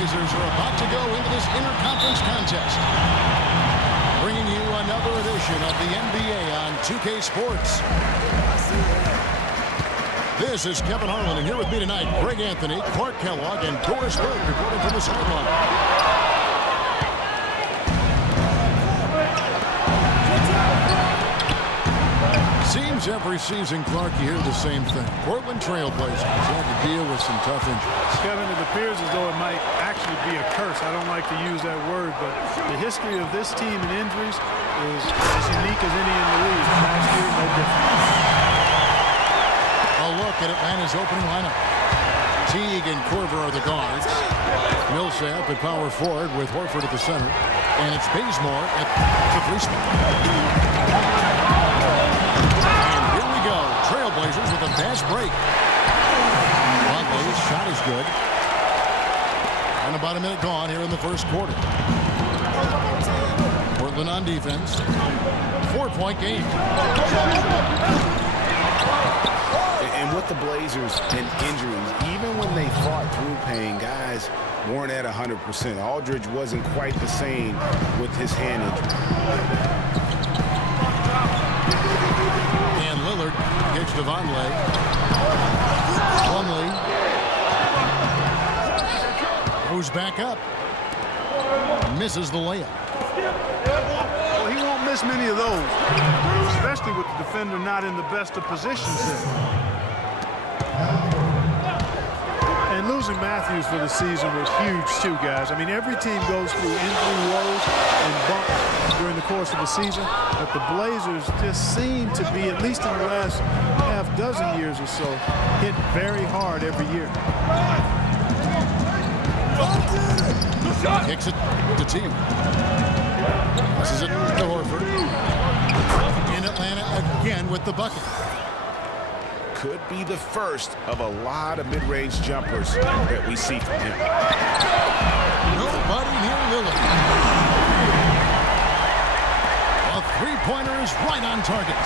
Trailblazers are about to go into this interconference contest. Bringing you another edition of the NBA on 2K Sports. This is Kevin Harlan, and here with me tonight, Greg Anthony, Clark Kellogg, and Doris Berg reporting from the sideline. Seems every season, Clark, you hear the same thing. Portland Trailblazers had to deal with some tough injuries. Kevin, it appears as though it might actually be a curse. I don't like to use that word, but the history of this team and injuries is as unique as any in the league. Last year, no different. A look at Atlanta's opening lineup. Teague and Korver are the guards. Millsap at power forward with Horford at the center. And it's Bazemore at the three spot. Trailblazers with a fast break. Conley's shot is good. And about a minute gone here in the first quarter. Portland on defense. 4-point game. And with the Blazers and injuries, even when they fought through pain, guys weren't at 100%. Aldridge wasn't quite the same with his hand injury. Lillard gets to Vonleh. Plumlee goes back up. Misses the layup. Well, he won't miss many of those, especially with the defender not in the best of positions there. And losing Matthews for the season was huge too, guys. I mean, every team goes through injury woes and bumps during the course of the season, but the Blazers just seem to be, at least in the last half dozen years or so, hit very hard every year. Kicks it to Teamup. This is it to Horford. In Atlanta again with the bucket. Could be the first of a lot of mid-range jumpers that we see from him. Nobody near Lillard. A three-pointer is right on target.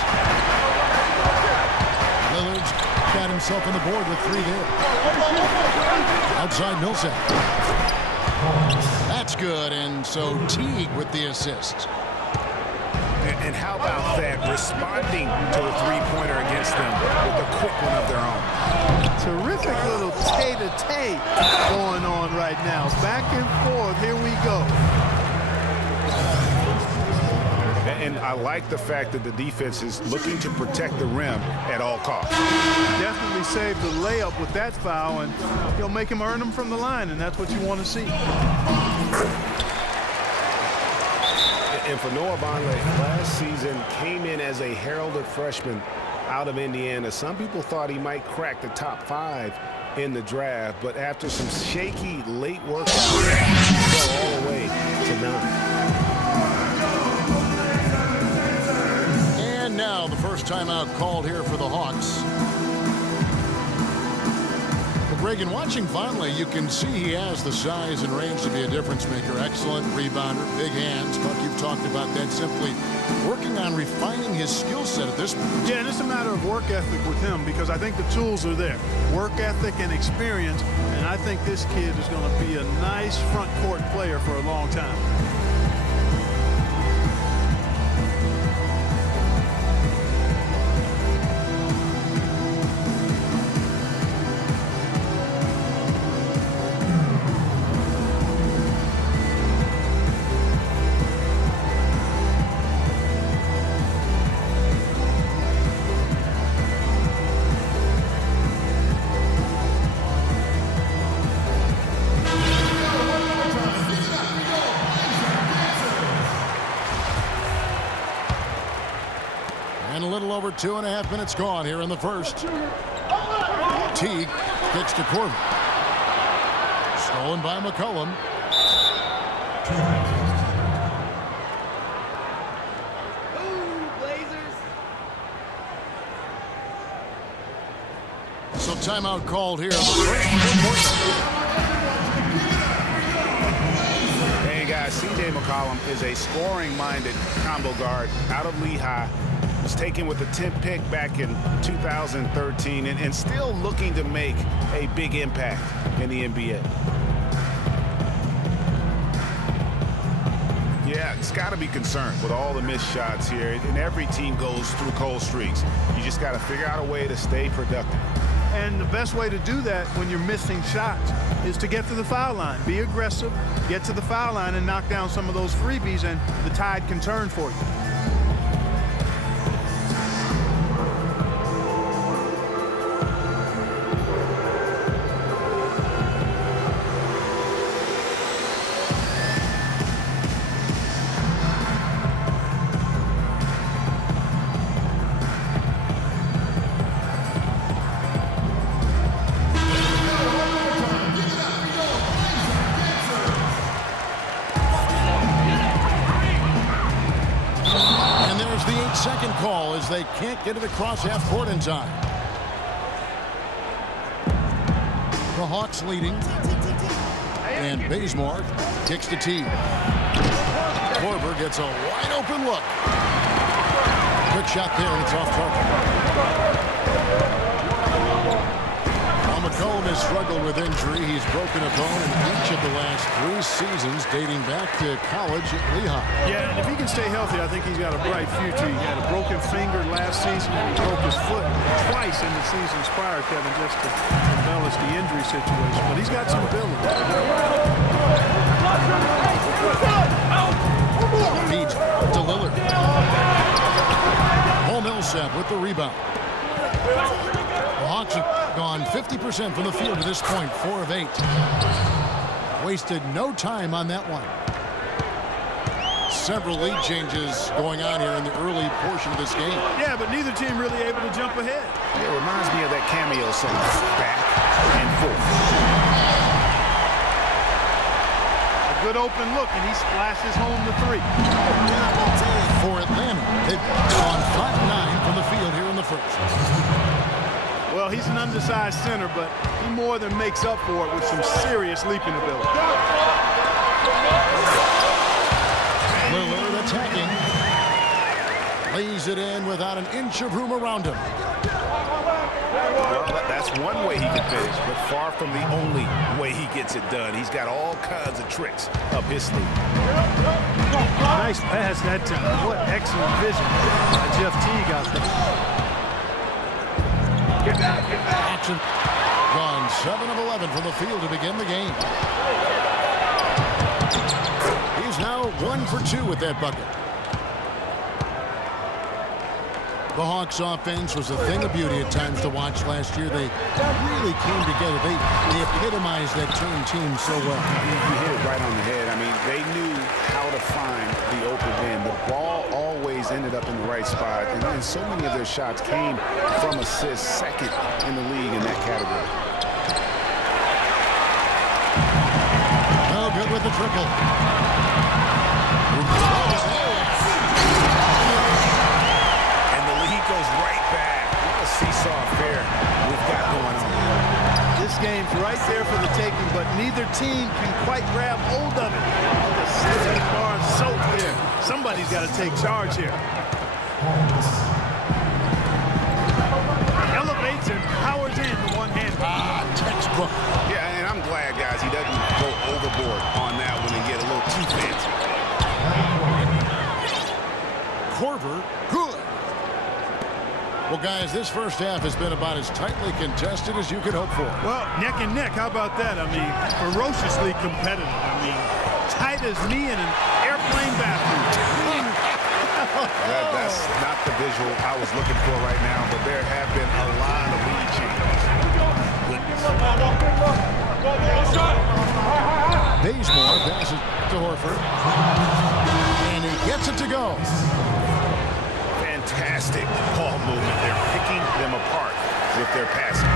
Lillard's got himself on the board with three there. Outside Millsap. That's good, and so Teague with the assist. And how about that, responding to a three-pointer against them with a quick one of their own. Terrific little tay-to-tay going on right now. Back and forth, here we go. And I like the fact that the defense is looking to protect the rim at all costs. Definitely saved the layup with that foul, and he'll make him earn them from the line, and that's what you want to see. And for Noah Vonleh, last season came in as a heralded freshman out of Indiana. Some people thought he might crack the top 5 in the draft, but after some shaky late workouts, he fell all the way to 9. And now the first timeout called here for the Hawks. Greg, in watching Vonleh, you can see he has the size and range to be a difference maker. Excellent rebounder, big hands. Buck, you've talked about that, simply working on refining his skill set at this point. Yeah, and it's a matter of work ethic with him, because I think the tools are there. Work ethic and experience, and I think this kid is going to be a nice front court player for a long time. And a little over 2.5 minutes gone here in the first. Teague kicks to Korver. Stolen by McCollum. So timeout called here. Hey guys, C.J. McCollum is a scoring-minded combo guard out of Lehigh. Was taken with the 10th pick back in 2013 and still looking to make a big impact in the NBA. It's got to be concerned with all the missed shots here, and every team goes through cold streaks. You just got to figure out a way to stay productive. And the best way to do that when you're missing shots is to get to the foul line. Be aggressive, get to the foul line, and knock down some of those freebies, and the tide can turn for you. Call as they can't get it across half court in time. The Hawks leading. And Bazemore kicks to T. Korver gets a wide open look. Good shot there, and it's off target. McCollum has struggled with injury. He's broken a bone in each of the last 3 seasons, dating back to college at Lehigh. Yeah, and if he can stay healthy, I think he's got a bright future. He had a broken finger last season, and he broke his foot twice in the seasons prior, Kevin, just to embellish the injury situation. But he's got some ability. Feeds to Lillard. Millsap with the rebound. The Hawks have gone 50% from the field to this point, 4 of 8. Wasted no time on that one. Several lead changes going on here in the early portion of this game. Yeah, but neither team really able to jump ahead. It reminds me of that cameo song, back and forth. A good open look, and he splashes home the 3. For Atlanta, they've gone 5-9 from the field here in the first. Well, he's an undersized center, but he more than makes up for it with some serious leaping ability. Lillard attacking. Lays it in without an inch of room around him. Well, that's one way he can finish, but far from the only way he gets it done. He's got all kinds of tricks up his sleeve. Nice pass that time. What excellent vision by Jeff Teague out there. Action. Gone 7 of 11 from the field to begin the game. He's now 1 for 2 with that bucket. The Hawks offense was a thing of beauty at times to watch last year. They really came together. They epitomized that team so well. You hit it right on the head. I mean, they knew how to find the open end. The ball always ended up in the right spot, and so many of their shots came from assists, second in the league in that category. Oh, good with the triple. Goes right back. What a seesaw affair we've got going on. This game's right there for the taking, but neither team can quite grab hold of it. The second bar soaked there. Somebody's got to take charge here. Elevates and powers in the one-hand. Textbook. Yeah, and I'm glad, guys, he doesn't go overboard on that one and get a little too fancy. Korver, good. Well, guys, this first half has been about as tightly contested as you could hope for. Well, neck and neck. How about that? I mean, ferociously competitive. I mean, tight as me in an airplane bathroom. That's not the visual I was looking for right now, but there have been a lot of lead changes. Bazemore passes to Horford. And he gets it to go. Fantastic ball movement. They're picking them apart with their passing.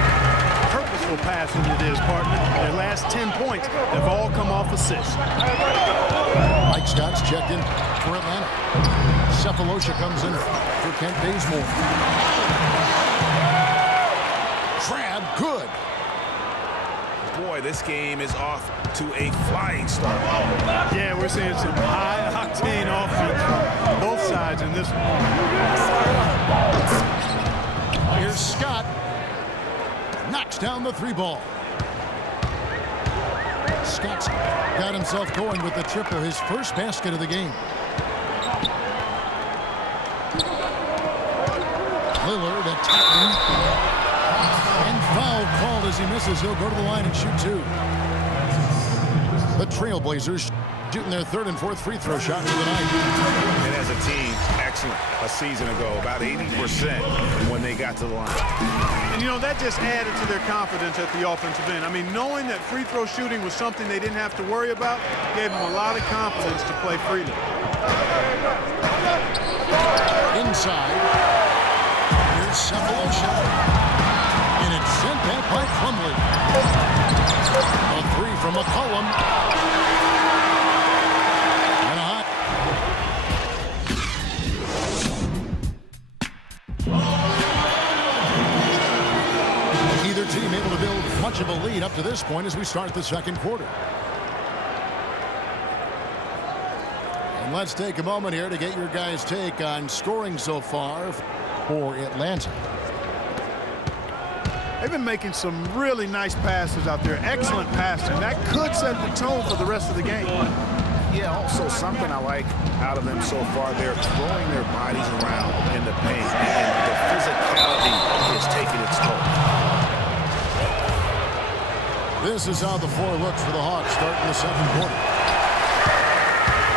Purposeful passing it is, partner. Their last 10 points have all come off assists. Mike Scott's checked in for Atlanta. Cephalosha comes in for Kent Bazemore. Crab, good. Boy, this game is off to a flying start. Yeah, we're seeing some high-octane offense on both sides in this one. Here's Scott. Knocks down the 3 ball. Scott's got himself going with the triple, his first basket of the game. Lillard attacking. And foul called as he misses. He'll go to the line and shoot 2. The Trailblazers shooting their 3rd and 4th free throw shots of the night. And as a team, excellent a season ago, about 80% when they got to the line. And, you know, that just added to their confidence at the offensive end. I mean, knowing that free throw shooting was something they didn't have to worry about gave them a lot of confidence to play freely. Inside. Here's Cephalosha. And it's sent back by Plumlee. A 3 from McCollum. And a hot. Either team able to build much of a lead up to this point as we start the second quarter. And let's take a moment here to get your guys' take on scoring so far for Atlanta. They've been making some really nice passes out there. Excellent passing. That could set the tone for the rest of the game. Yeah, also something I like out of them so far, they're throwing their bodies around in the paint, and the physicality is taking its toll. This is how the floor looks for the Hawks starting the second quarter.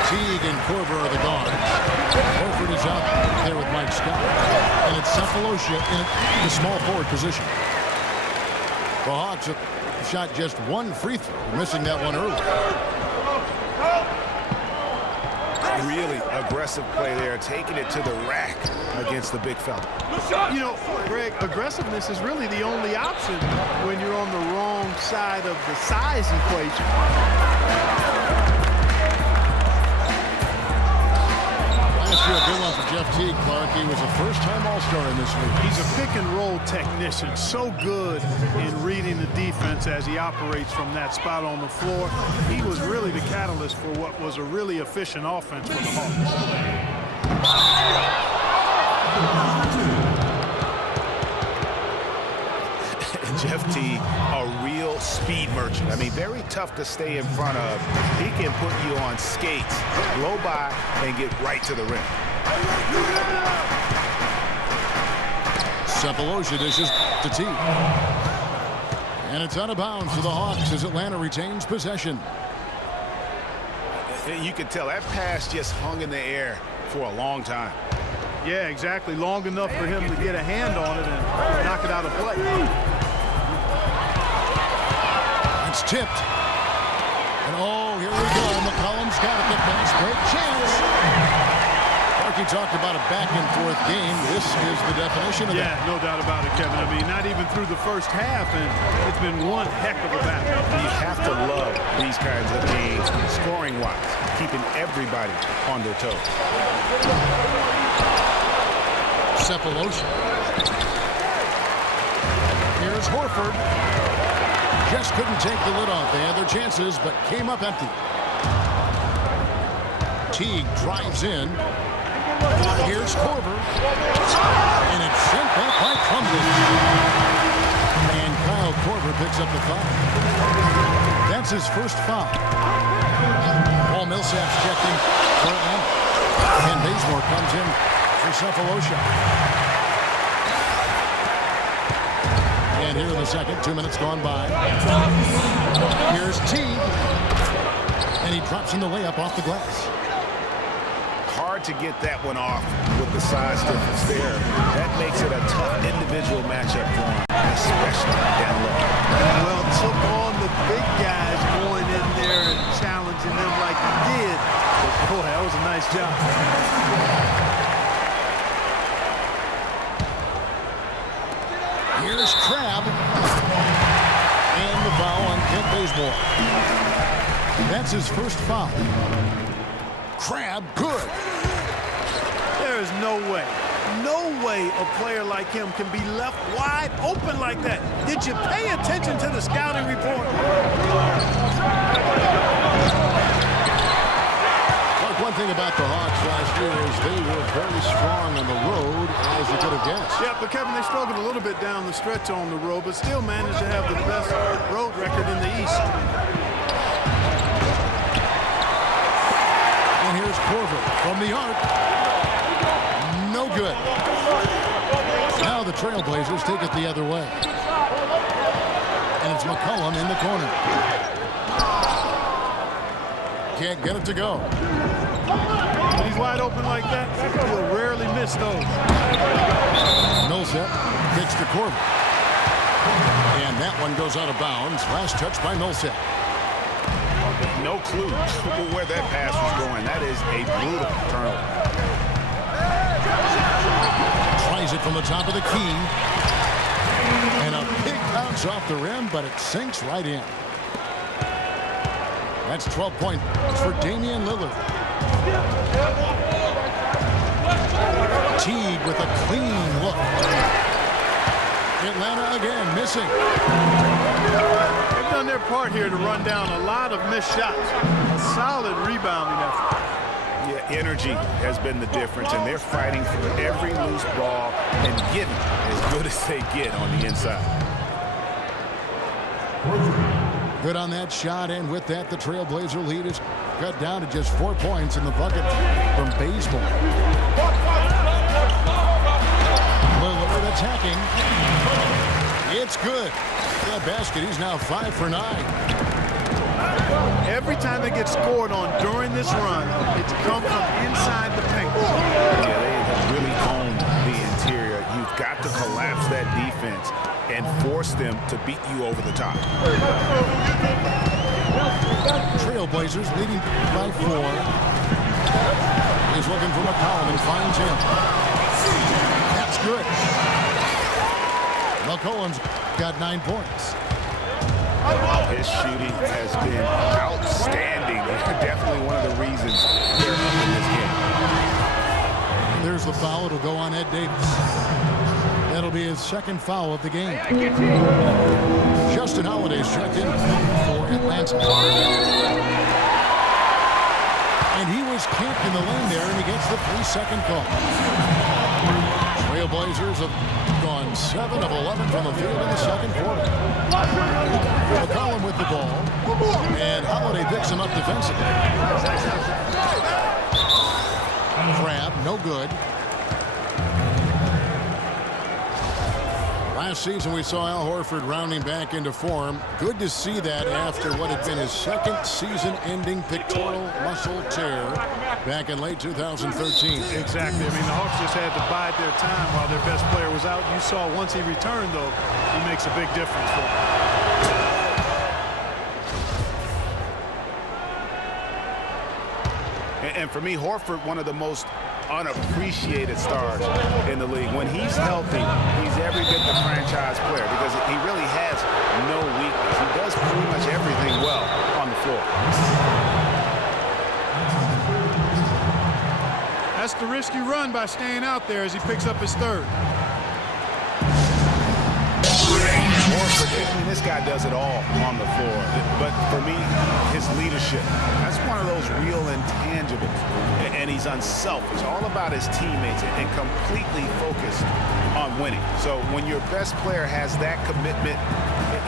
Teague and Korver are the guards. Horford is out there with Mike Scott. And it's Cephalosha in the small forward position. The Hawks have shot just 1 free throw, missing that one early. Really aggressive play there, taking it to the rack against the big fella. You know, Greg, aggressiveness is really the only option when you're on the wrong side of the size equation. Last year, a good one for Jeff Teague, Clark. He was a first-time All-Star in this league. He's a pick-and-roll technician, so good in reading the defense as he operates from that spot on the floor. He was really the catalyst for what was a really efficient offense for the Hawks. Jeff Teague, a real speed merchant. I mean, very tough to stay in front of. He can put you on skates, blow by, and get right to the rim. Cephalosha dishes to Teague. And it's out of bounds to the Hawks as Atlanta retains possession. You could tell that pass just hung in the air for a long time. Yeah, exactly. Long enough for him to get a hand on it and knock it out of play. It's tipped. And oh, here we go. McCollum's got it. The fast break chance. Clarky talked about a back-and-forth game. This is the definition of that. Yeah, no doubt about it, Kevin. I mean, not even through the first half, and it's been one heck of a battle. You have to love these kinds of games, scoring-wise, keeping everybody on their toes. Cephalosha. Here's Horford. Just couldn't take the lid off. They had their chances, but came up empty. Teague drives in. Here's Korver. And it's sent back by Plumlee. And Kyle Korver picks up the foul. That's his first foul. Paul Millsap's checking for Atlanta. And Bazemore comes in for Cephalosha. And here in the second, 2 minutes gone by. Here's Teague. And he drops in the layup off the glass. Hard to get that one off with the size difference there. That makes it a tough individual matchup for him, especially down low. Well, took on the big guys going in there and challenging them like he did. But boy, that was a nice job. Here's Crabbe. And the foul on Kent Bazemore. That's his first foul. Crabbe, good. There is no way a player like him can be left wide open like that. Did you pay attention to the scouting report? One thing about the Hawks last year is they were very strong on the road, as you could have guessed. Yeah, but Kevin, they struggled a little bit down the stretch on the road, but still managed to have the best road record in the East. And here's Korver from the arc. No good. good. Now the Trailblazers take it the other way. And it's McCollum in the corner. Can't get it to go. When he's wide open like that, he'll rarely miss those. Millsap kicks to Corbin. And that one goes out of bounds. Last touch by Millsap. No clue where that pass was going. That is a brutal turnover. Tries it from the top of the key. And a big bounce off the rim, but it sinks right in. That's 12 points for Damian Lillard. Teague with a clean look. Atlanta again missing. They've done their part here to run down a lot of missed shots. A solid rebounding effort. Yeah, energy has been the difference, and they're fighting for every loose ball and getting as good as they get on the inside. Good on that shot, and with that, the Trailblazer lead is cut down to just 4 points in the bucket from Bazemore. Lillard attacking. It's good. That basket, he's now 5 for 9. Every time they get scored on during this run, it's come from inside the paint. Yeah, they have really owned the interior. You've got to collapse that defense and force them to beat you over the top. Trailblazers leading by 4. He's looking for McCollum and finds him. That's good. McCollum's got 9 points. His shooting has been outstanding. Definitely one of the reasons they're up in this game. There's the foul. It'll go on Ed Davis. That'll be his second foul of the game. Justin Holiday's checked in for Atlanta. And he was camped in the lane there, and he gets the 3-second call. Trailblazers have gone 7 of 11 from the field in the second quarter. McCollum with the ball, and Holiday picks him up defensively. Grab, no good. Last season, we saw Al Horford rounding back into form. Good to see that after what had been his second season-ending pectoral muscle tear back in late 2013. Exactly. I mean, the Hawks just had to bide their time while their best player was out. You saw once he returned, though, he makes a big difference for them. And for me, Horford, one of the most unappreciated stars in the league. When he's healthy, he's every bit the franchise player because he really has no weakness. He does pretty much everything well on the floor. That's the risk you run by staying out there as he picks up his third. Horford, I mean, this guy does it all on the floor. But for me, his leadership, that's one of those real intangibles. And he's unselfish, all about his teammates and completely focused on winning. So when your best player has that commitment,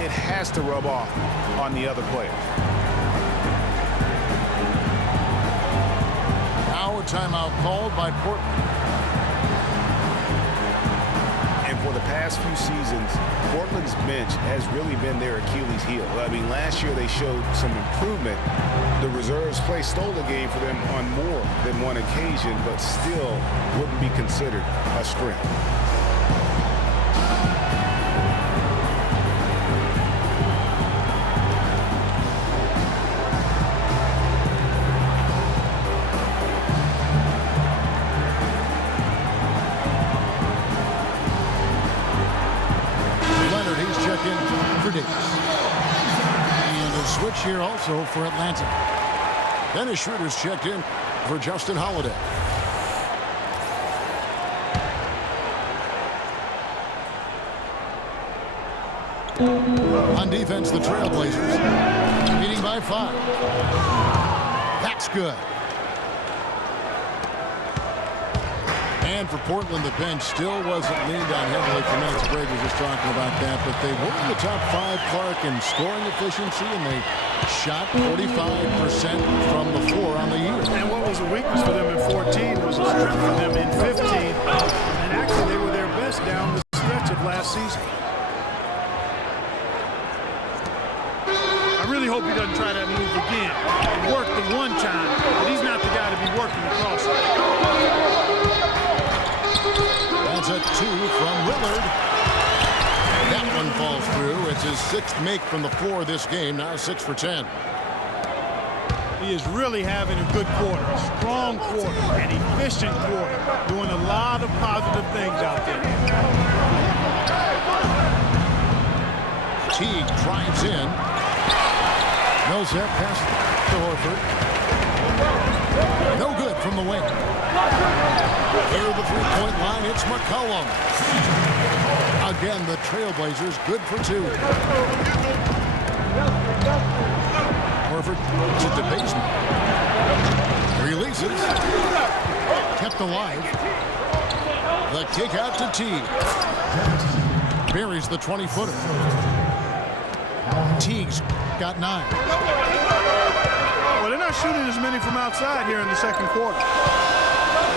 it has to rub off on the other players. Now a timeout called by Portland. And for the past few seasons, Portland's bench has really been their Achilles heel. I mean, last year they showed some improvement. The reserves play stole the game for them on more than one occasion, but still wouldn't be considered a strength. Here also for Atlanta. Dennis Schroeder's checked in for Justin Holiday. On defense, the Trailblazers leading by 5. That's good. And for Portland, the bench still wasn't leaned on heavily for minutes. Greg was just talking about that, but they were in the top 5, Clark, in scoring efficiency, and they shot 45% from the floor on the year. And what was a weakness for them in 14 was a strength for them in 15. Lillard. That one falls through. It's his 6th make from the floor this game. Now 6 for 10. He is really having a good quarter, a strong quarter, an efficient quarter, doing a lot of positive things out there. Teague drives in. Millsap passes to Horford. No good from the wing. Here at the three-point line, it's McCollum. Again, the Trailblazers good for 2. Horford to DeBasement. Releases. Kept alive. The kick out to Teague. Buries the 20-footer. Teague's got 9. Well, they're not shooting as many from outside here in the second quarter.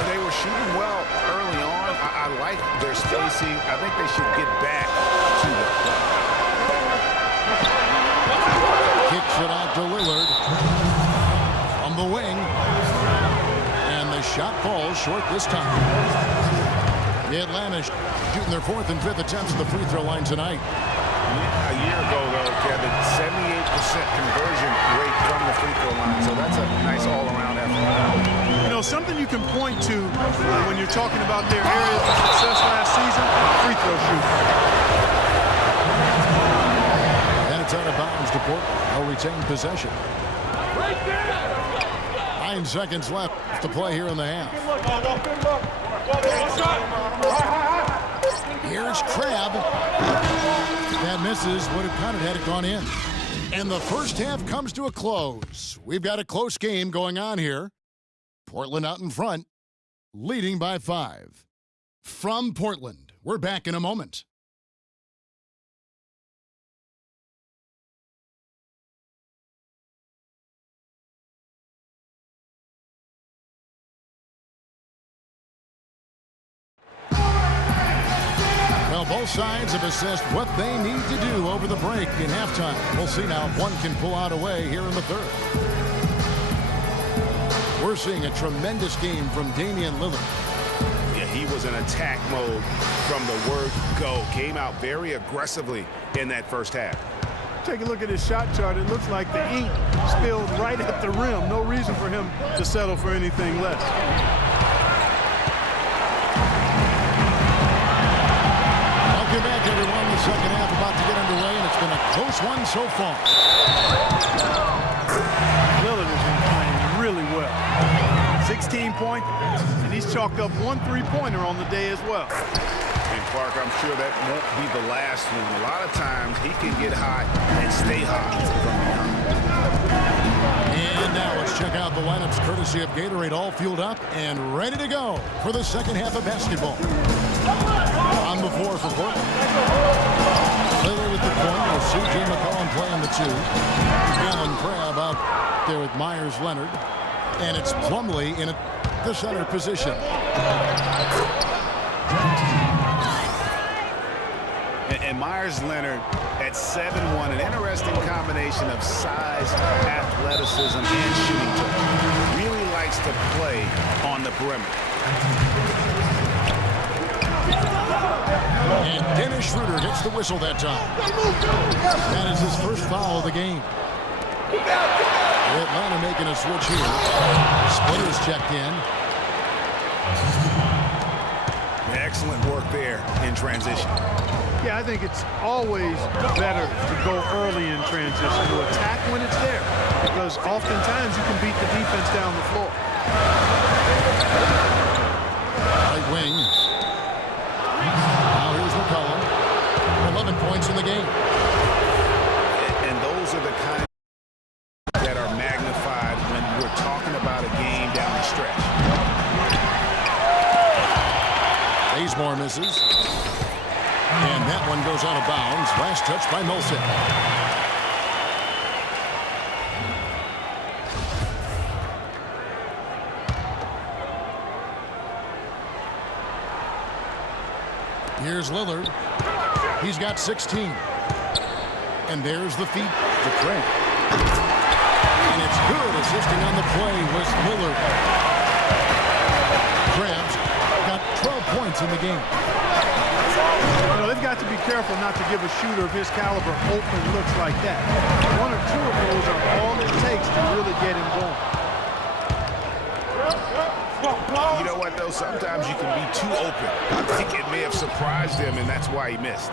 They were shooting well early on. I like their spacing. I think they should get back to it. Kicks it out to Lillard from the wing. And the shot falls short this time. The Atlanta shooting their 4th and 5th attempts at the free throw line tonight. A year ago, though, Kevin, 78% conversion rate from the free throw line. So that's a nice all-around effort. You know, something you can point to when you're talking about their areas of success last season, free throw shooting. And it's out of bounds to Portland. They'll retain possession. 9 seconds left to play here in the half. Here's Crabbe. That misses. Would have counted had it gone in. And the first half comes to a close. We've got a close game going on here. Portland out in front, leading by 5. From Portland, we're back in a moment. Well, both sides have assessed what they need to do over the break in halftime. We'll see now if one can pull out a way here in the third. We're seeing a tremendous game from Damian Lillard. Yeah, he was in attack mode from the word go. Came out very aggressively in that first half. Take a look at his shot chart. It looks like the ink spilled right at the rim. No reason for him to settle for anything less. Welcome back, everyone. The second half about to get underway, and it's been a close one so far. Lillard has been playing really well. 16 points, and he's chalked up 1 3-pointer on the day as well. And Clark, I'm sure that won't be the last one. A lot of times he can get hot and stay hot from behind. And now let's check out the lineups courtesy of Gatorade, all fueled up and ready to go for the second half of basketball. On the floor for Portland. Lillard with the point with C.J. McCollum playing the 2. Allen Crabbe out there with Myers Leonard. And it's Plumlee in the center position. And Myers Leonard at 7'1", an interesting combination of size, athleticism, and shooting touch. Really likes to play on the perimeter. And Dennis Schroeder gets the whistle that time. That is his first foul of the game. Atlanta making a switch here. Splitters checked in. Excellent work there in transition. Yeah, I think it's always better to go early in transition, to attack when it's there, because oftentimes you can beat the defense down the floor. Right wing. Now here's McCollum. 11 points in the game. And those are the kind that are magnified when we're talking about a game down the stretch. Bazemore misses. And that one goes out of bounds. Last touch by Millsap. Here's Lillard. He's got 16. And there's the feed to Craig. And it's good. Assisting on the play was Lillard. Crabbe's got 12 points in the game. they've got to be careful not to give a shooter of his caliber open looks like that. One or two of those are all it takes to really get him going. You know what, though? Sometimes you can be too open. I think it may have surprised him, and that's why he missed.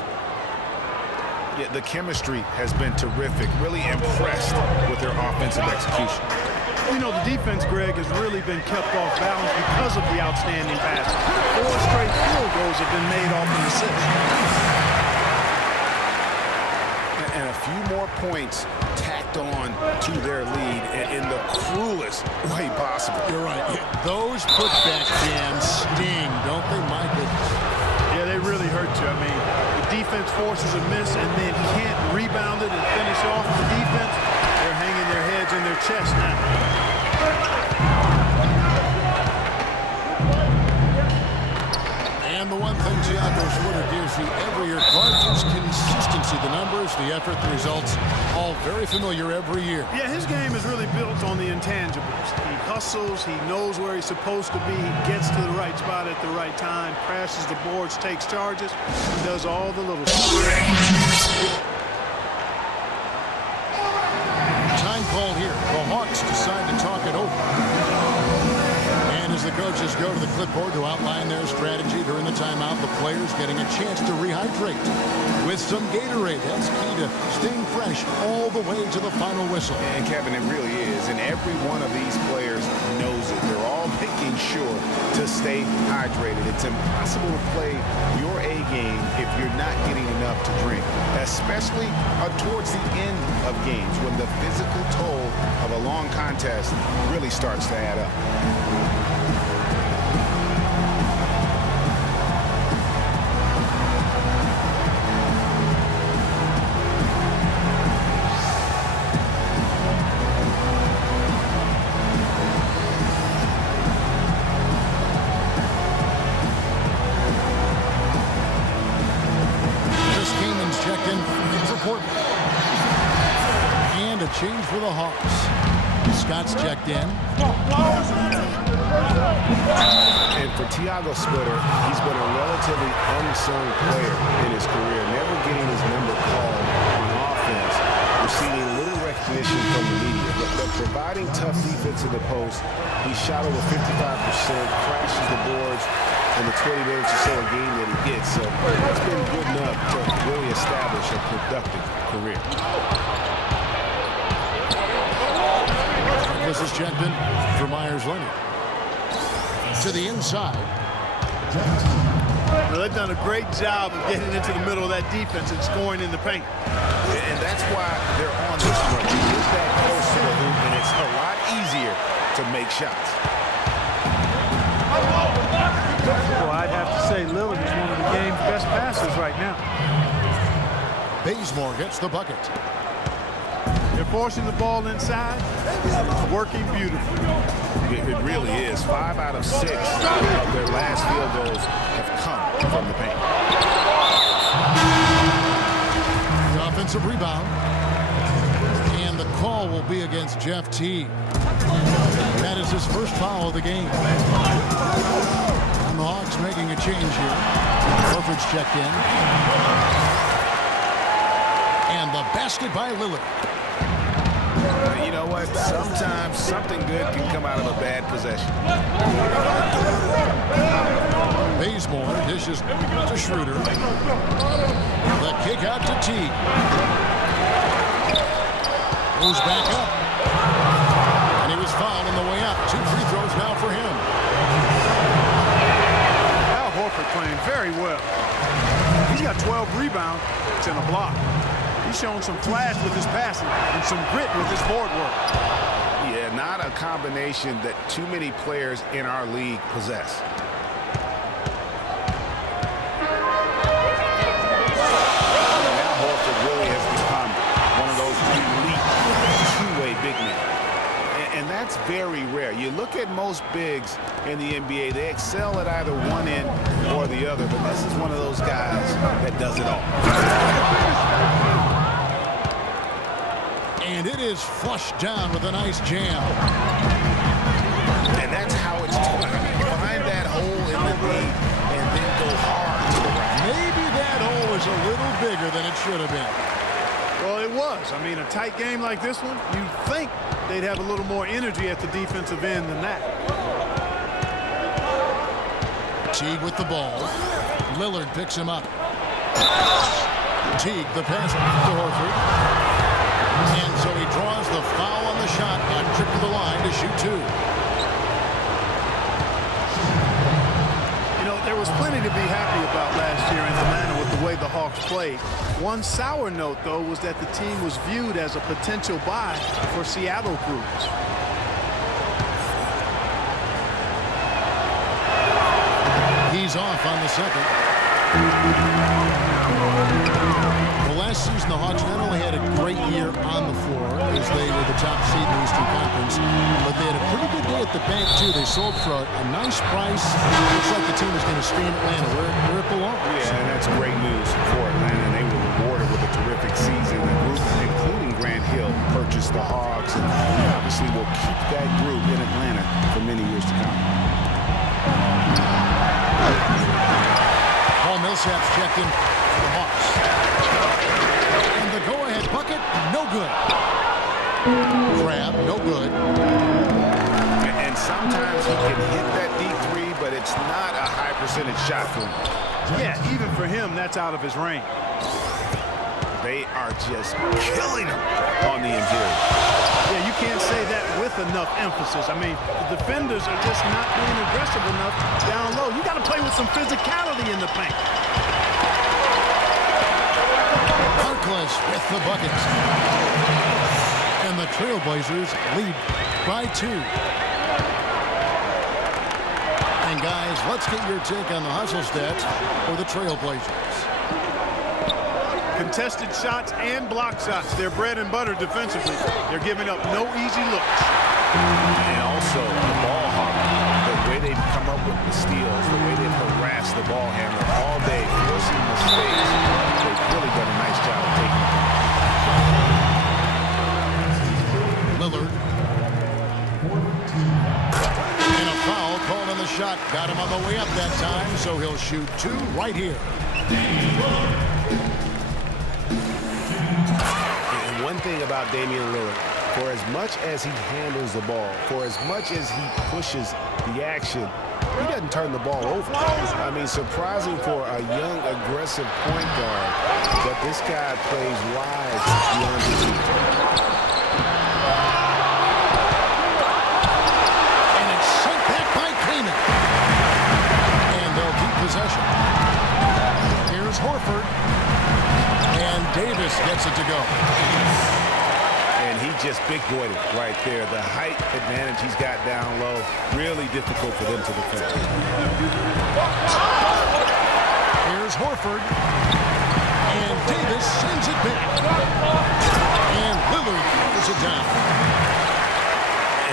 Yeah, the chemistry has been terrific. Really impressed with their offensive execution. You know, the defense, Greg, has really been kept off balance because of the outstanding pass. 4 straight field goals have been made off an assist. And a few more points tacked on to their lead in the cruelest way possible. You're right. Those putback jams sting, don't they, Michael? Yeah, they really hurt you. I mean, the defense forces a miss, and then he can't rebound it and finish off the defense. They're hanging their heads in their chest now. And the one thing Tiago Splitter gives you every year, Clark, is consistency. The numbers, the effort, the results, all very familiar every year. Yeah, his game is really built on the intangibles. He hustles, he knows where he's supposed to be, he gets to the right spot at the right time, crashes the boards, takes charges, he does all the little stuff. Time call here. The Hawks decide to talk it over. And as the coaches go to the clipboard to outline their strategy during the timeout, the players getting a chance to rehydrate with some Gatorade. That's key to staying fresh all the way to the final whistle. And Kevin, it really is. And every one of these players knows it. They're all making sure to stay hydrated. It's impossible to play your A game if you're not getting enough to drink, especially towards the end of games when the physical toll of a long contest really starts to add up. Change for the Hawks. Scott's checked in. And for Tiago Splitter, he's been a relatively unsung player in his career, never getting his number called on offense, receiving little recognition from the media. But providing tough defense in the post, he shot over 55%, crashes the boards in the 20 minutes or so a game that he gets. So it's been good enough to really establish a productive career. This is checked in for Myers-Leonard. To the inside. Well, they've done a great job of getting into the middle of that defense and scoring in the paint. And that's why they're on this run. You get that close to the hoop, and it's a lot easier to make shots. Well, I'd have to say Lillard is one of the game's best passers right now. Bazemore gets the bucket. They're forcing the ball inside. It's working beautifully. It really is. 5 out of 6 of their last field goals have come from the paint. The offensive rebound. And the call will be against Jeff Teague. That is his first foul of the game. And the Hawks making a change here. Horford's checked in. And the basket by Lillard. You know what? Sometimes something good can come out of a bad possession. Bazemore dishes to Schroeder. The kick out to Teague. Goes back up. And he was fouled on the way out. 2 free throws now for him. Al Horford playing very well. He's got 12 rebounds and a block. He's showing some flash with his passing and some grit with his board work. Yeah, not a combination that too many players in our league possess. Al Horford really has become one of those elite two-way big men. And that's very rare. You look at most bigs in the NBA, they excel at either one end or the other, but this is one of those guys that does it all. And it is flushed down with a nice jam. And that's how it's taught. Find that hole in the league and then go hard to the right. Maybe that hole was bigger than it should have been. Well, it was. I mean, a tight game like this one, you'd think they'd have a little more energy at the defensive end than that. Teague with the ball. Lillard picks him up. Teague, the pass to Horford. And so he draws the foul on the shot and trip to the line to shoot two. You know, there was plenty to be happy about last year in Atlanta with the way the Hawks played. One sour note, though, was that the team was viewed as a potential buy for Seattle groups. He's off on the second. Well, last season, the Hawks not only had a great year on the floor, as they were the top seed in the Eastern Conference, but they had a pretty good day at the bank, too. They sold for a nice price. Looks like the team is going to stay in Atlanta, where it belongs. Yeah, and that's great news for Atlanta. They were rewarded with a terrific season. The group, including Grant Hill, purchased the Hawks, and obviously will keep that group in Atlanta for many years to come. Paul Millsap's checked in for the Hawks. And the go-ahead bucket, no good. Grab, no good. And sometimes he can hit that deep three, but it's not a high percentage shot for him. Yeah, even for him, that's out of his range. They are just killing him on the interior. Yeah, you can't say that with enough emphasis. I mean, the defenders are just not being aggressive enough down low. You got to play with some physicality in the paint. Harkless with the bucket. And the Trailblazers lead by 2. And guys, let's get your take on the hustle stats for the Trailblazers. Contested shots and block shots. They're bread and butter defensively. They're giving up no easy looks. And also the ball hawk, the way they come up with the steals, the way they harass the ball handler all day, forcing mistakes. They've really done a nice job of taking it. Lillard. And a foul called on the shot. Got him on the way up that time, so he'll shoot 2 right here. One thing about Damian Lillard, for as much as he handles the ball, for as much as he pushes the action, he doesn't turn the ball over. I mean, surprising for a young, aggressive point guard, but this guy plays wise beyond his feet. And it's sent back by Kaman. And they'll keep possession. Here's Horford. And Davis gets it to go. And he just big-boyed it right there. The height advantage he's got down low, really difficult for them to defend. Here's Horford. And Davis sends it back. And Lillard throws it down.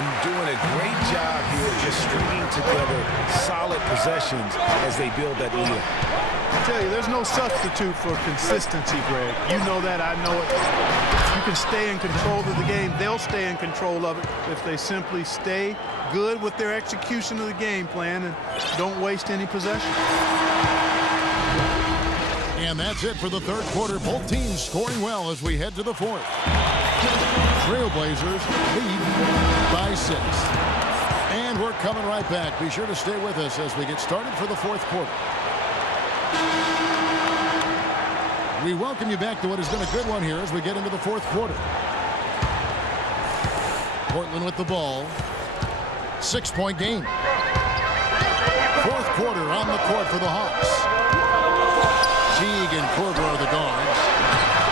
And doing a great job here just stringing together solid possessions as they build that lead. I tell you, there's no substitute for consistency, Greg. You know that, I know it. You can stay in control of the game. They'll stay in control of it if they simply stay good with their execution of the game plan and don't waste any possession. And that's it for the third quarter. Both teams scoring well as we head to the fourth. Trailblazers lead by 6. And we're coming right back. Be sure to stay with us as we get started for the fourth quarter. We welcome you back to what has been a good one here as we get into the fourth quarter. Portland with the ball. 6-point game. Fourth quarter on the court for the Hawks. Teague and Korver are the guards.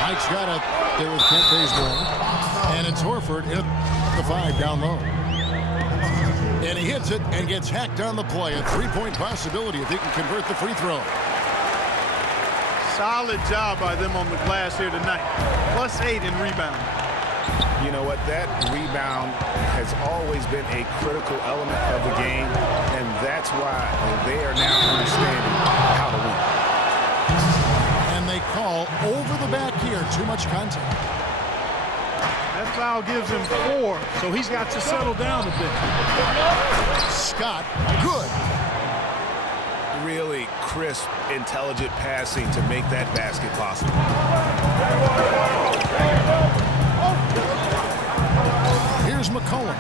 Mike's got it there with Kent Bazemore. And it's Horford in the 5 down low. And he hits it and gets hacked on the play. A 3-point possibility if he can convert the free throw. Solid job by them on the glass here tonight. +8 in rebounding. You know what? That rebound has always been a critical element of the game, and that's why they are now understanding how to win. And they call over the back here. Too much contact. That foul gives him 4, so he's got to settle down a bit. Scott, good. Really crisp, intelligent passing to make that basket possible. Here's McCollum.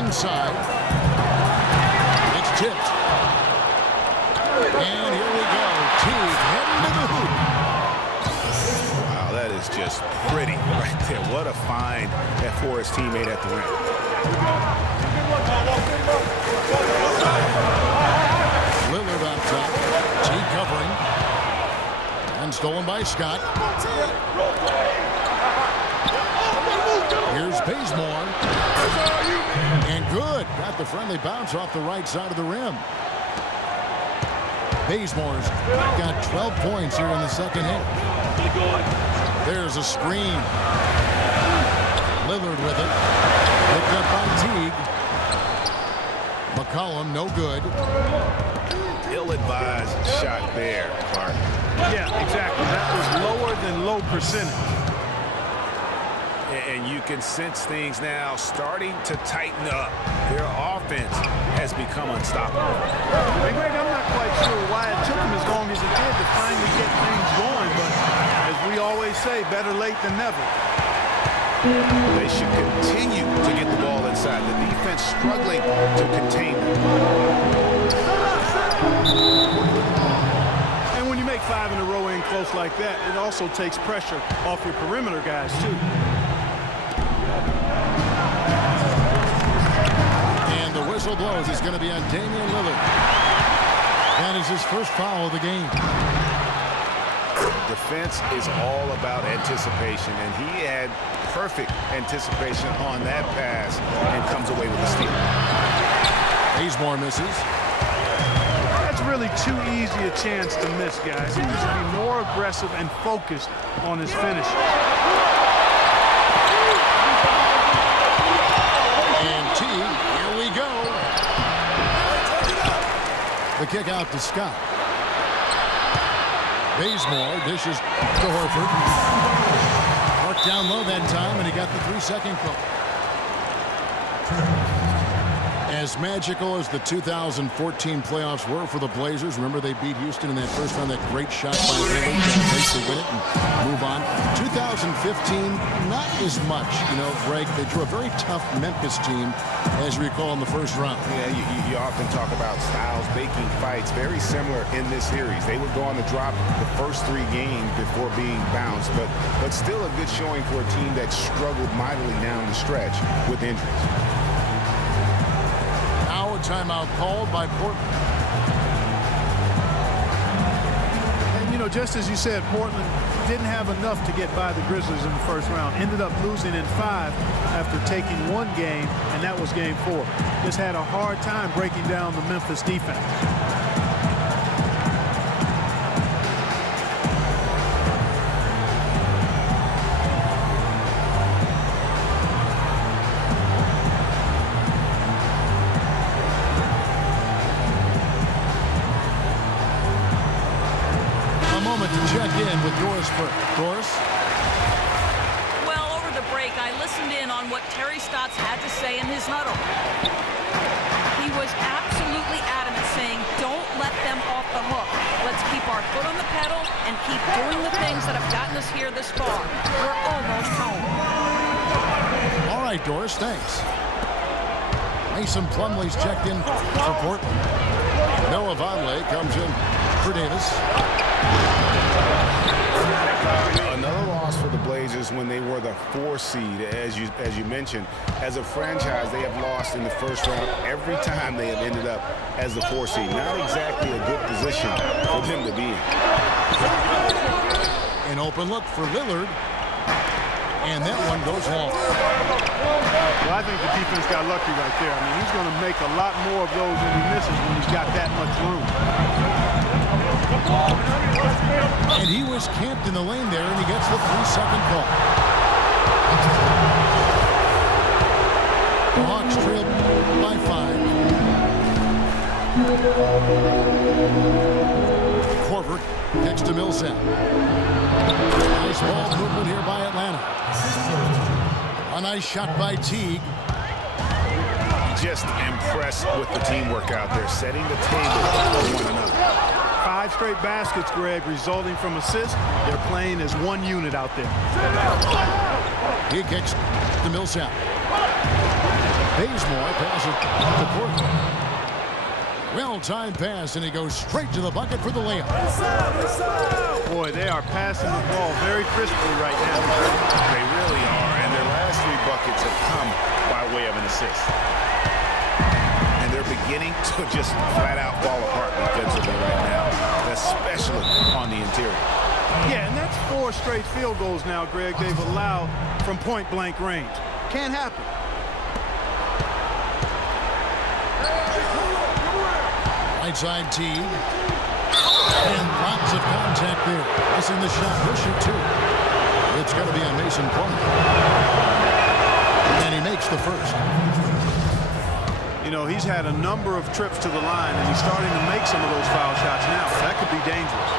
Inside. It's tipped. And here we go. Teague heading to the hoop. Wow, that is just pretty right there. What a find that for his teammate at the rim. Lillard on top. Teague covering. And stolen by Scott. Here's Bazemore. And good. Got the friendly bounce off the right side of the rim. Bazemore's got 12 points here in the second half. There's a screen. Lillard with it. Picked up by Teague. McCollum, no good. Ill-advised shot there, Clark. Yeah, exactly. That was lower than low percentage. And you can sense things now starting to tighten up. Their offense has become unstoppable. Hey, Greg, I'm not quite sure why it took them as long as it did to finally get things going, but as we always say, better late than never. They should continue to get the ball inside. The defense struggling to contain them. And when you make 5 in a row in close like that, it also takes pressure off your perimeter guys, too. And the whistle blows. It's going to be on Damian Lillard. That is his first foul of the game. Defense is all about anticipation, and he had perfect anticipation on that pass and comes away with a steal. Bazemore misses. That's really too easy a chance to miss, guys. He needs to be more aggressive and focused on his finish. And Teague, here we go. The kick out to Scott. Bazemore dishes to Horford. Worked down low that time, and he got the 3-second call. As magical as the 2014 playoffs were for the Blazers, remember they beat Houston in that first round, that great shot by Lillard to win it and move on. 2015, not as much. You know, Greg, they drew a very tough Memphis team, as you recall, in the first round. Yeah, you often talk about styles making fights. Very similar in this series. They would go on to drop the first 3 games before being bounced, but still a good showing for a team that struggled mightily down the stretch with injuries. Timeout called by Portland. And, you know, just as you said, Portland didn't have enough to get by the Grizzlies in the first round. Ended up losing in 5 after taking 1 game, and that was game 4. Just had a hard time breaking down the Memphis defense. Doris? Well, over the break, I listened in on what Terry Stotts had to say in his huddle. He was absolutely adamant, saying, don't let them off the hook. Let's keep our foot on the pedal and keep doing the things that have gotten us here this far. We're almost home. All right, Doris, thanks. Mason Plumlee's checked in for Portland. Noah Vonleh comes in for Davis. Another loss for the Blazers when they were the 4 seed, as you mentioned. As a franchise, they have lost in the first round every time they have ended up as the 4 seed. Not exactly a good position for them to be in. An open look for Lillard, and that one goes long. Well, I think the defense got lucky right there. I mean, he's going to make a lot more of those when he misses when he's got that much room. And he was camped in the lane there, and he gets the 3-second call. The Hawks trail by 5. Korver kicks to Millsap. Nice ball movement here by Atlanta. A nice shot by Teague. Just impressed with the teamwork out there, setting the table for one another. 5 straight baskets, Greg, resulting from assists. They're playing as one unit out there. He kicks to Millsap. Bazemore passes to Portland. Well-timed pass, and he goes straight to the bucket for the layup. Boy, they are passing the ball very crisply right now. They really are, and their last 3 buckets have come by way of an assist. And they're beginning to just flat-out fall apart defensively right now, especially on the interior. Yeah, and that's 4 straight field goals now, Greg, they've allowed from point-blank range. Can't happen. Right side Teague. And lots of contact there. Missing the shot. He'll shoot 2. It's going to be on Mason Plumlee. And he makes the first. You know, he's had a number of trips to the line, and he's starting to make some of those foul shots now. That could be dangerous.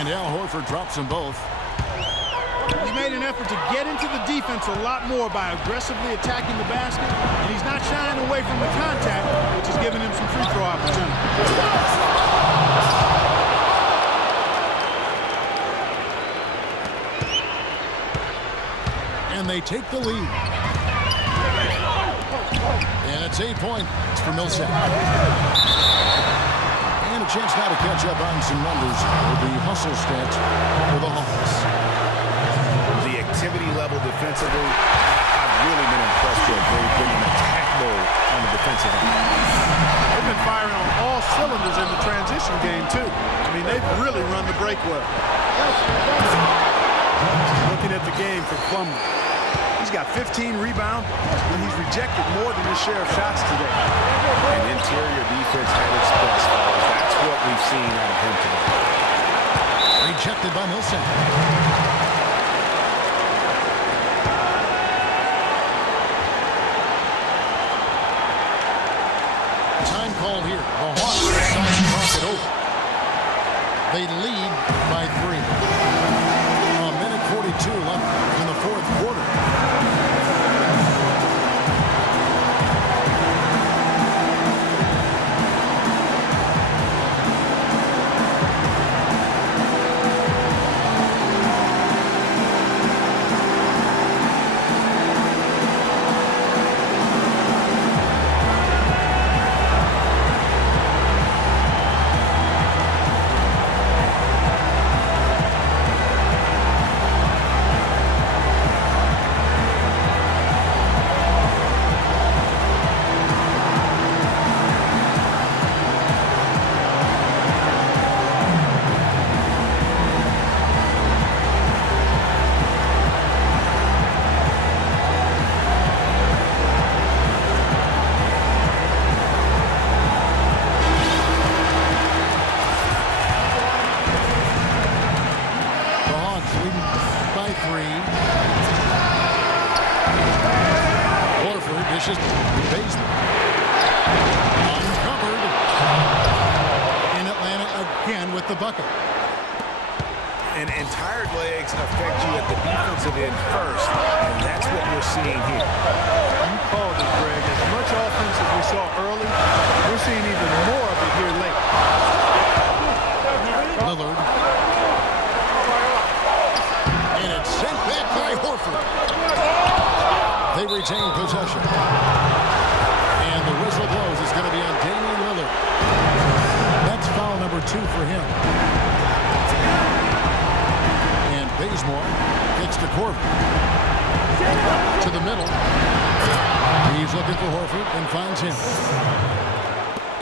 And Al Horford drops them both. He's made an effort to get into the defense a lot more by aggressively attacking the basket, and he's not shying away from the contact, which is giving him some free throw opportunity. And they take the lead. And it's 8 points for Millsap. And a chance now to catch up on some numbers with the hustle stats for the Hawks. The activity level defensively, I've really been impressed with. They've been in attack mode on the defensive end. They've been firing on all cylinders in the transition game, too. I mean, they've really run the break well. Looking at the game for Plumlee. He's got 15 rebounds, and he's rejected more than his share of shots today. And interior defense at its best, fellas. That's what we've seen out of him today. Rejected by Millsap. Time called here. The Hawks decide to talk it over. They lead by 3. A minute 42 left in the 4th quarter. Dishes Bazemore. Uncovered. In Atlanta again with the bucket. And tired legs affect you at the defensive end first, and that's what we're seeing here. You called it, Greg. As much offense as we saw early, we're seeing even more of it here late. Lillard. And it's sent back by Horford. They retain possession. And the whistle blows. It's going to be on Damian Lillard. That's foul number 2 for him. And Bazemore gets to Corbin. To the middle. He's looking for Horford and finds him.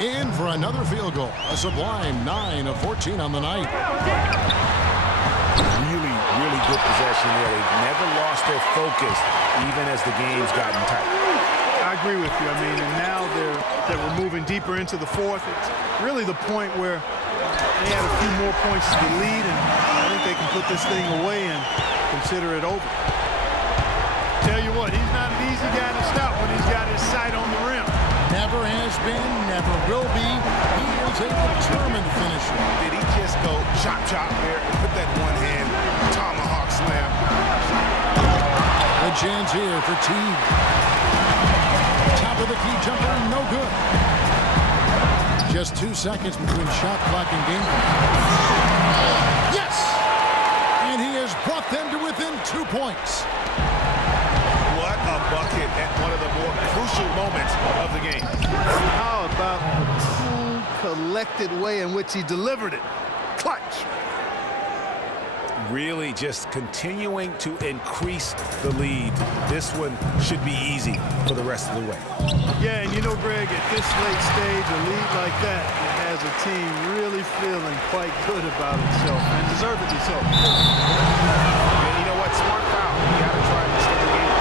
In for another field goal. A sublime 9 of 14 on the night. Really good possession there. They've never lost their focus, even as the game's gotten tight. I agree with you. I mean, and now that we're moving deeper into the 4th, it's really the point where they had a few more points to lead, and I think they can put this thing away and consider it over. Tell you what, he's not an easy guy to stop when he's got his sight on the rim. Never has been, never will be. He is a determined finisher. Did he just go chop there and put that one-hand tomahawk slam? The chance here for Teague. top of the key jumper, no good. Just 2 seconds between shot clock and game clock. Yes! And he has brought them to within 2 points. What a bucket at one of the more crucial moments of the game. How about the cool, collected way in which he delivered it? Clutch. Really just continuing to increase the lead. This one should be easy for the rest of the way. Yeah, and you know, Greg, at this late stage, a lead like that, it has a team really feeling quite good about itself, and deservedly so. And you know what? Smart foul. You got to try to stay the game.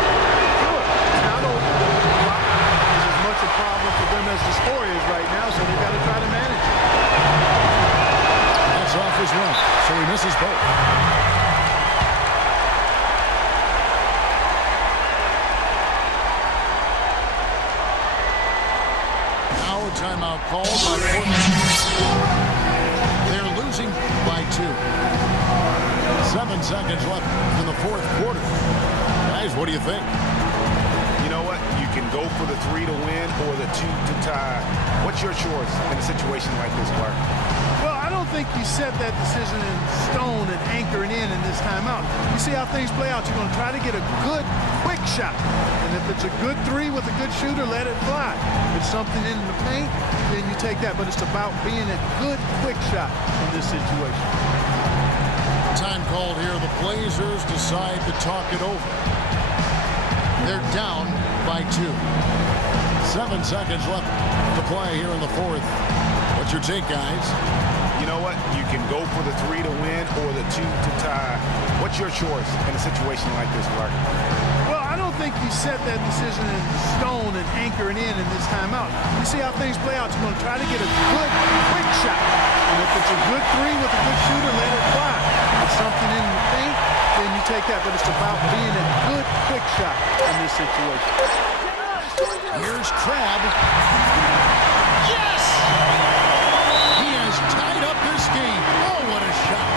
Sure. It's not over. The clock is as much a problem for them as the score is right now, so they've got to try to manage it. That's off his run, so he misses both. Now a timeout called by Portland. They're losing by 2. 7 seconds left in the 4th quarter. Guys, what do you think? You know what? You can go for the 3 to win or the 2 to tie. What's your choice in a situation like this, Clark? Well, I don't think you set that decision in stone and anchor it in this timeout. You see how things play out. You're going to try to get a good, quick shot. And if it's a good 3 with a good shooter, let it fly. If it's something in the paint, then you take that. But it's about being a good, quick shot in this situation. Time called here. The Blazers decide to talk it over. They're down by 2. 7 seconds left to play here in the 4th. What's your take, guys? You know what? You can go for the 3 to win or the 2 to tie. What's your choice in a situation like this, Clark? Well, I don't think you set that decision in stone and anchor it in this timeout. You see how things play out. You're going to try to get a good, quick shot. And if it's a good 3 with a good shooter, let it fly. If it's something in the paint, then you take that. But it's about being a good, quick shot in this situation. Here's Crabbe. Yes! He has tied up this game. Oh, what a shot.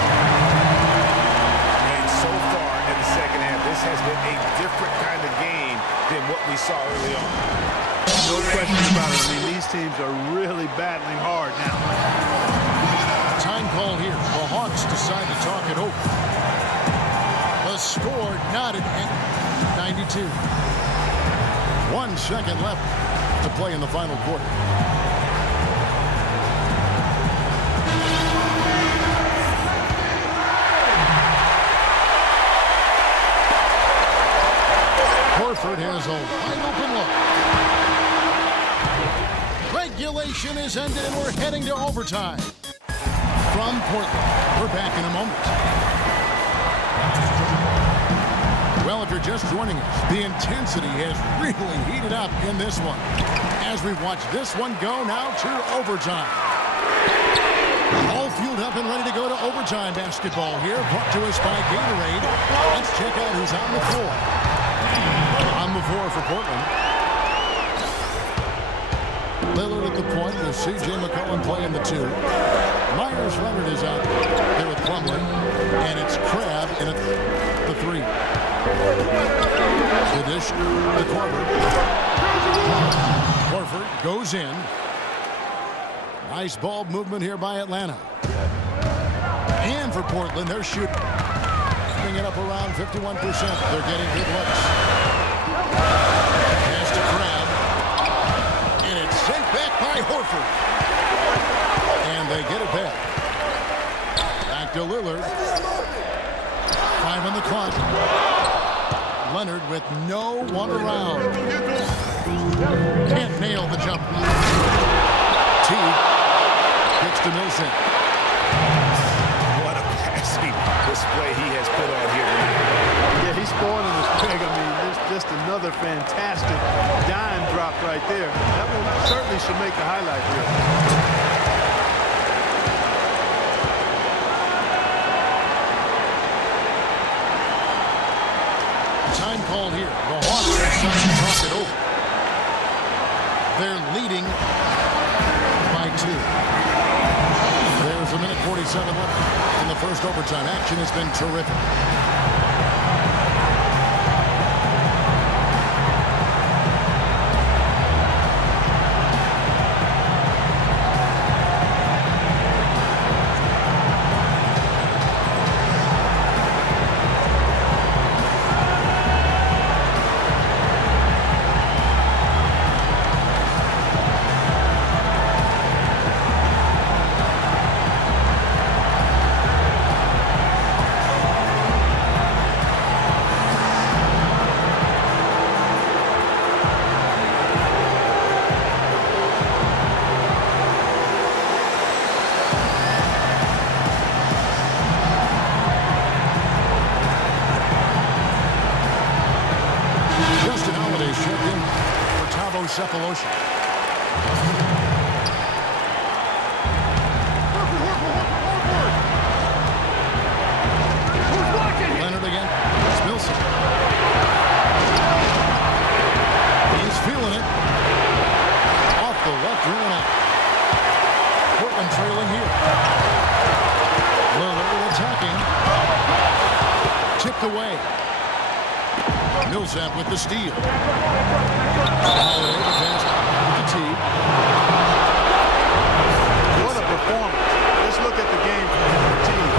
And so far in the second half, this has been a different kind of game than what we saw early on. No question about it. I mean, these teams are really battling hard now. Time call here. The Hawks decide to talk it over. The score knotted at 92. 1 second left to play in the final quarter. Horford has a wide open look. Regulation is ended and we're heading to overtime. From Portland, we're back in a moment. Well, if you're just joining us, the intensity has really heated up in this one. As we watch this one go now to overtime. All fueled up and ready to go to overtime basketball here. Brought to us by Gatorade. Let's check out who's on the floor. On the floor for Portland. Lillard at the point with C.J. McCollum playing the 2. Myers Leonard is out there with Plumlee. And it's Crabbe in the 3. The dish to Horford. Horford goes in. Nice ball movement here by Atlanta. And for Portland, they're shooting. Bring it up around 51%. They're getting good looks. Pass to Crabbe. And it's sent back by Horford. And they get it back. Back to Lillard. 5 on the clock. Leonard with no one around. Can't nail the jump. Teague gets to Millsap. What a passing display he has put on here tonight. Yeah, he's spoiling this pig. I mean, there's just another fantastic dime drop right there. That one certainly should make the highlight reel. Time called here. The Hawks are trying to talk it over. They're leading by 2. There's a minute 47 left in the first overtime. Action has been terrific. Cephalosha. Leonard again. Smilson. He's feeling it. Off the left rim and out. Portland trailing here. Lillard attacking. Tipped away. Millsap with the steal. Holiday the pass to Teague. What a performance. Let's look at the game for Teague.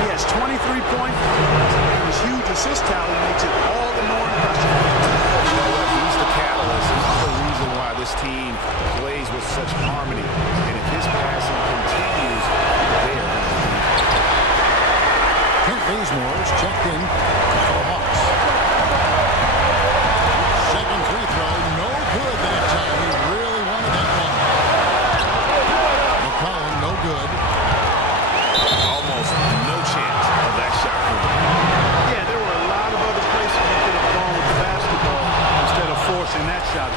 He has 23 points, and his huge assist tally makes it all the more impressive. You know what? He's the catalyst. He's the reason why this team plays with such harmony. And if his passing continues, they're going to lead. Kent Bazemore is checked in for the Hawks. Second free throw, no good that time. He really wanted that one. McCollum, no good. Almost no chance of that shot. Yeah, there were a lot of other places he could have gone with the basketball instead of forcing that shot.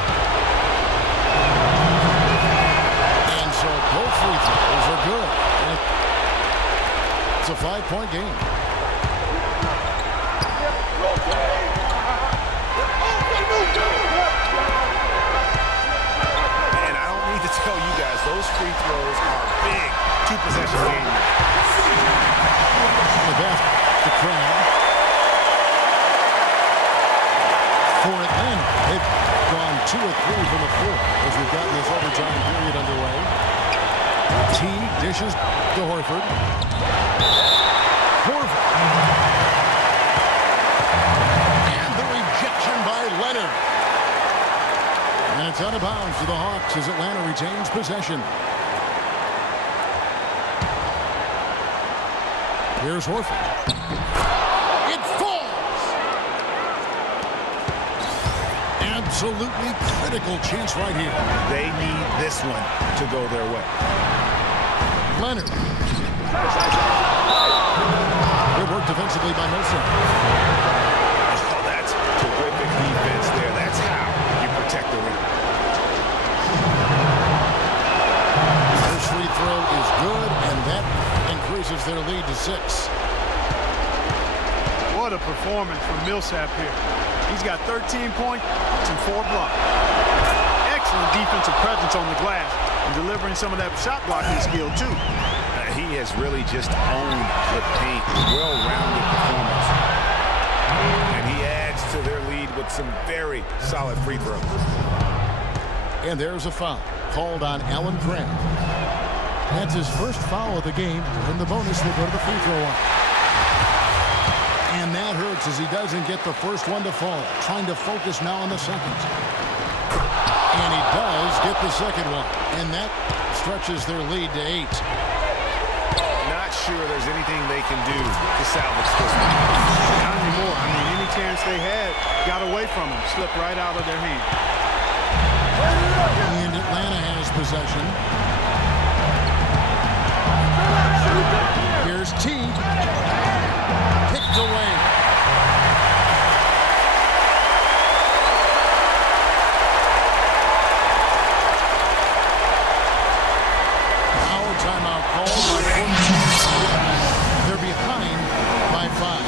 And so both free throws are good. It's a 5-point game. And I don't need to tell you guys, those free throws are big. Two-possession game. The basket, the crowd. For Atlanta, they've gone 2 of 3 from the floor as we've gotten this overtime period underway. Teague dishes to Horford. Horford. And the rejection by Leonard. And it's out of bounds to the Hawks as Atlanta retains possession. Here's Horford. It falls. Absolutely critical chance right here. They need this one to go their way. Leonard. Good work defensively by Millsap. Oh, that's terrific defense there. That's how you protect the rim. First free throw is good, and that increases their lead to 6. What a performance from Millsap here. He's got 13 points and 4 blocks. Excellent defensive presence on the glass and delivering some of that shot blocking skill too. He has really just owned the paint. Well-rounded performance. And he adds to their lead with some very solid free throws. And there's a foul called on Alan Crabb. That's his first foul of the game, and the bonus will go to the free throw line. And that hurts as he doesn't get the first one to fall. Trying to focus now on the second. And he does get the second one. And that stretches their lead to 8. Not sure there's anything they can do to salvage this one. Not anymore. I mean, any chance they had got away from them, slipped right out of their hand. And Atlanta has possession. Here's Teague. Picked away. Our timeout called by Portland. They're behind by 5.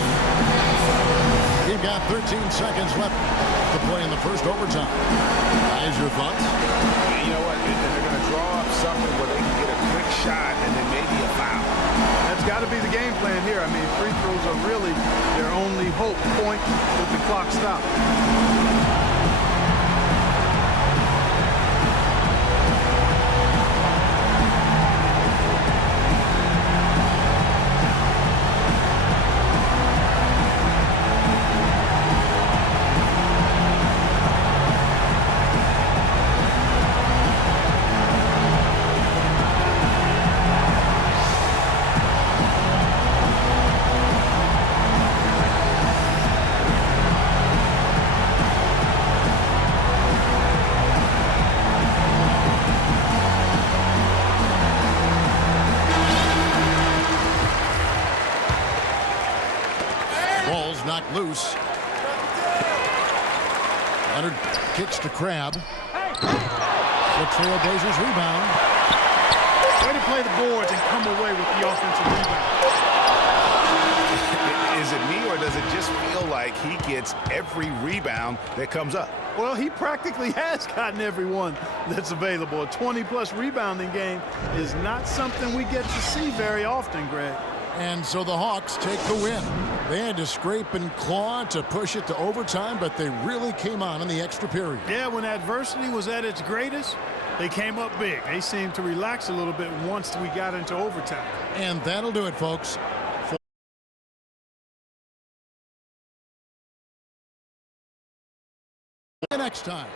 You've got 13 seconds left to play in the first overtime. Guys, your thoughts? You know what? They're going to draw up something where they can get a quick shot and then maybe a foul. That's got to be the game plan here. I mean, free throws are really their only hope point with the clock stopped. Ball's knocked loose. Leonard Kicks to Crab. The Trailblazers rebound. Way to play the boards and come away with the offensive rebound. Is it me, or does it just feel like he gets every rebound that comes up? Well, he practically has gotten every one that's available. A 20-plus rebounding game is not something we get to see very often, Greg. And so the Hawks take the win. They had to scrape and claw to push it to overtime, but they really came on in the extra period. Yeah, when adversity was at its greatest, they came up big. They seemed to relax a little bit once we got into overtime. And that'll do it, folks. Next time.